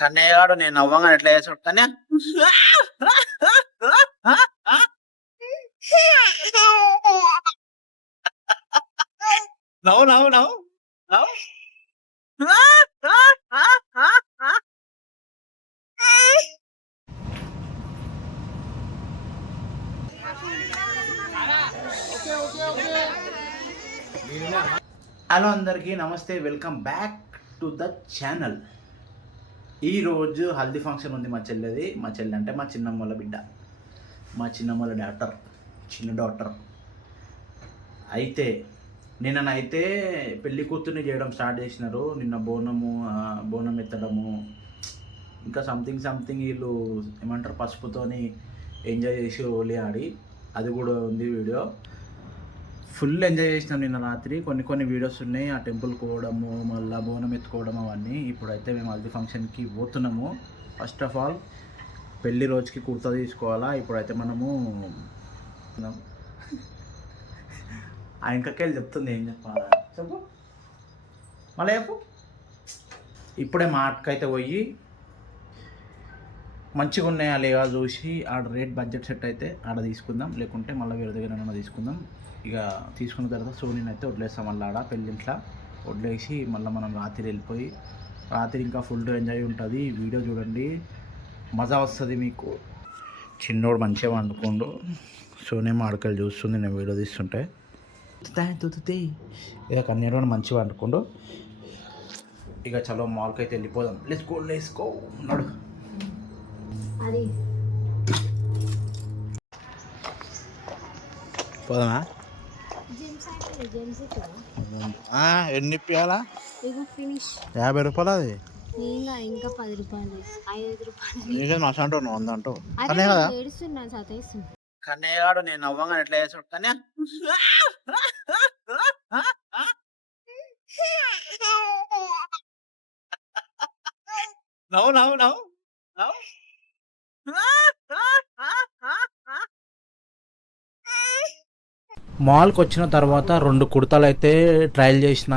కన్నయ్య గాడు నేను నవ్వంగా ఎట్లా చేసాడు కన్యా నవ్వు నవ్వు నవ్వు నవ్వు హలో అందరికీ నమస్తే, welcome back to the channel. ఈరోజు హల్దీ ఫంక్షన్ ఉంది మా చెల్లెది. మా చెల్లి అంటే మా చిన్నమ్మల బిడ్డ, మా చిన్నమ్మల చిన్న డాటర్. అయితే నిన్ననైతే పెళ్లి కూతుర్ని చేయడం స్టార్ట్ చేసినారు. నిన్న బోనం ఎత్తడము, ఇంకా సంథింగ్ వీళ్ళు ఏమంటారు పసుపుతోని ఎంజాయ్ చేసి హోలీ ఆడి, అది కూడా ఉంది వీడియో. ఫుల్ ఎంజాయ్ చేసినాం నిన్న రాత్రి. కొన్ని వీడియోస్ ఉన్నాయి, ఆ టెంపుల్కి పోవడము, మళ్ళీ బోనం ఎత్తుకోవడం అవన్నీ. ఇప్పుడైతే మేము హల్దీ ఫంక్షన్కి పోతున్నాము. ఫస్ట్ ఆఫ్ ఆల్ పెళ్ళి రోజుకి కుర్తా తీసుకోవాలా. ఇప్పుడైతే మనము ఆ ఇంకకెళ్ళి చెప్తుంది ఏం చెప్పాలా చెప్పు, మళ్ళీ చెప్పు. ఇప్పుడే మా అక్కకైతే పోయి మంచిగా ఉన్నాయా లేవా చూసి ఆడ రేట్ బడ్జెట్ సెట్ అయితే ఆడ తీసుకుందాం, లేకుంటే మళ్ళీ వేరే దగ్గర తీసుకుందాం. ఇక తీసుకున్న తర్వాత సోనీని అయితే వదిలేస్తాం. మళ్ళీ ఆడ పెళ్ళింట్లో వదిలేసి మళ్ళీ మనం రాత్రి వెళ్ళిపోయి, రాత్రి ఇంకా ఫుల్ ఎంజాయ్ ఉంటుంది. వీడియో చూడండి, మజా వస్తుంది మీకు. చిన్నోడు మంచిగా వండుకోండు, సోనేమో ఆడకలు చూస్తుంది నేను వీడియో తీస్తుంటే. ఇక కన్యాడు మంచిగా వండుకోండు. ఇక చలో మాల్కి అయితే వెళ్ళిపోదాం. లెట్స్ గో నడు. పోదామా? ఎన్ని ఇప్పియాలా? 50 రూపాయలు. అది ఇంకా 10 రూపాయలు, 5 రూపాయలు. అంటావు నువ్వు 100 అంటావు. కన్నయ్య గాడు నేను నవ్వంగా ఎట్లా చేసాడు కన్యా నవ్వు నవ్వు నవ్వు నవ్వు. మాల్కి వచ్చిన తర్వాత 2 కుర్తాలు అయితే ట్రయల్ చేసిన.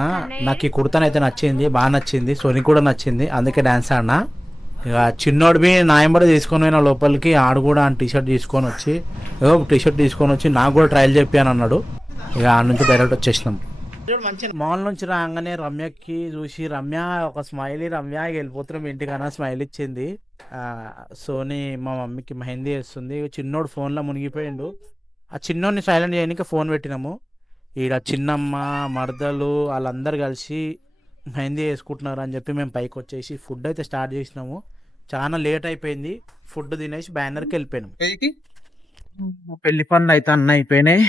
నాకు ఈ కుర్తాను అయితే నచ్చింది, బాగా నచ్చింది. సోనీ కూడా నచ్చింది, అందుకే డ్యాన్స్ ఆడినా. ఇక చిన్నోడు బి నాయంబడి తీసుకొని పోయిన లోపలికి. ఆడు కూడా టీషర్ట్ తీసుకొని వచ్చి నాకు కూడా ట్రయల్ చెప్పాను అన్నాడు. ఇక ఆడ నుంచి డైరెక్ట్ వచ్చేసినాం. మాల్ నుంచి రాగానే రమ్యకి చూసి, రమ్య ఒక స్మైలీ, రమ్య వెళ్ళిపోతున్నాం ఇంటికన్నా స్మైల్ ఇచ్చింది. సోనీ మా మమ్మీకి మెహందీ వేస్తుంది. చిన్నోడు ఫోన్లో మునిగిపోయిండు. ఆ చిన్నోడిని సైలెంట్ చేయడానికి ఫోన్ పెట్టినాము. ఈడ చిన్నమ్మ మరదలు వాళ్ళందరూ కలిసి మెహందీ వేసుకుంటున్నారు అని చెప్పి మేము పైకి వచ్చేసి ఫుడ్ అయితే స్టార్ట్ చేసినాము. చాలా లేట్ అయిపోయింది. ఫుడ్ తినేసి బ్యానర్కి వెళ్ళిపోయినాం. పెళ్లి పనులు అయితే అన్నీ అయిపోయినాయి.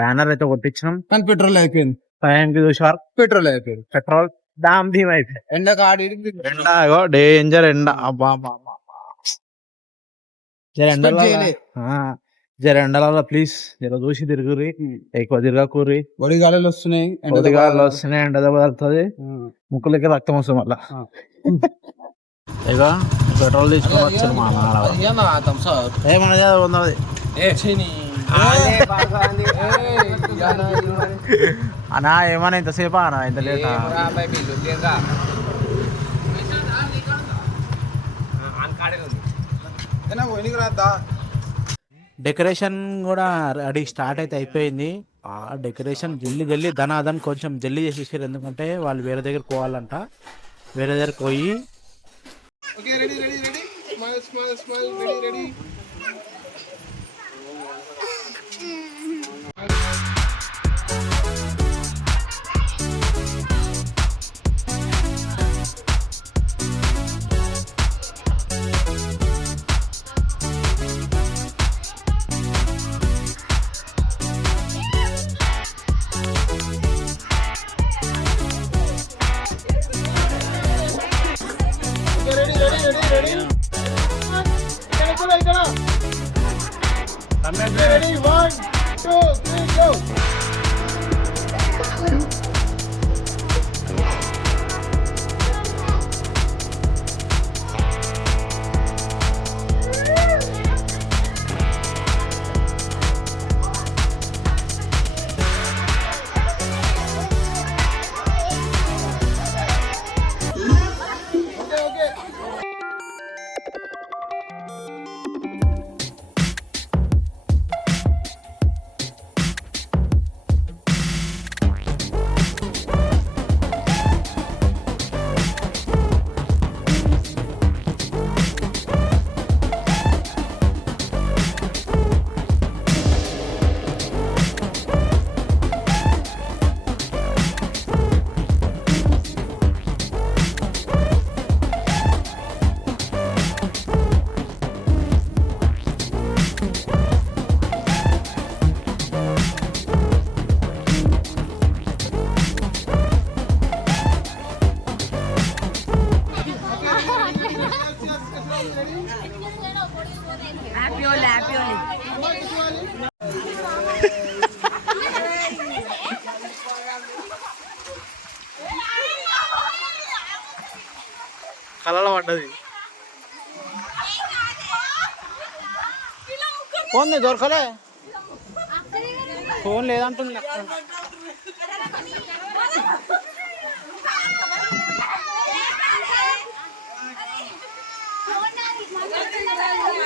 బ్యానర్ అయితే కొట్టించినాం, కానీ పెట్రోల్ అయిపోయింది. టైంకి చూసారు పెట్రోల్ అయిపోయింది. పెట్రోల్ దామ్ ధీమ్ అయిపోయింది. ఎండ డేంజర్ ఎండ. అబ్బా జర ఎండలలో ప్లీజ్ జర చూసి తిరుగురి, ఎక్కువ తిరగకూరి. ఒడిగాలు వస్తున్నాయి, ఎండ దెబ్బ తగ్గుతుంది, ముక్కులకి రక్తం వస్తుంది. మళ్ళా ఇక పెట్రోల్ తీసుకొని వచ్చాను మా నాన్న. ఏమన్నది ఉన్నది అన్నా, ఏమన్నా ఇంతసేపు అన్నా, ఇంత లేట్? డెకరేషన్ కూడా రెడీ స్టార్ట్ అయితే అయిపోయింది. ఆ డెకరేషన్ జల్లి ధనాధన్ కొంచెం జల్లి చేసేసారు, ఎందుకంటే వాళ్ళు వేరే దగ్గర పోవాలంట. వేరే దగ్గరకు పోయి ready, 1, 2, 3, go. కళలో పడ్డది. ఫోన్ దొరకలే, ఫోన్ లేదంటుంది.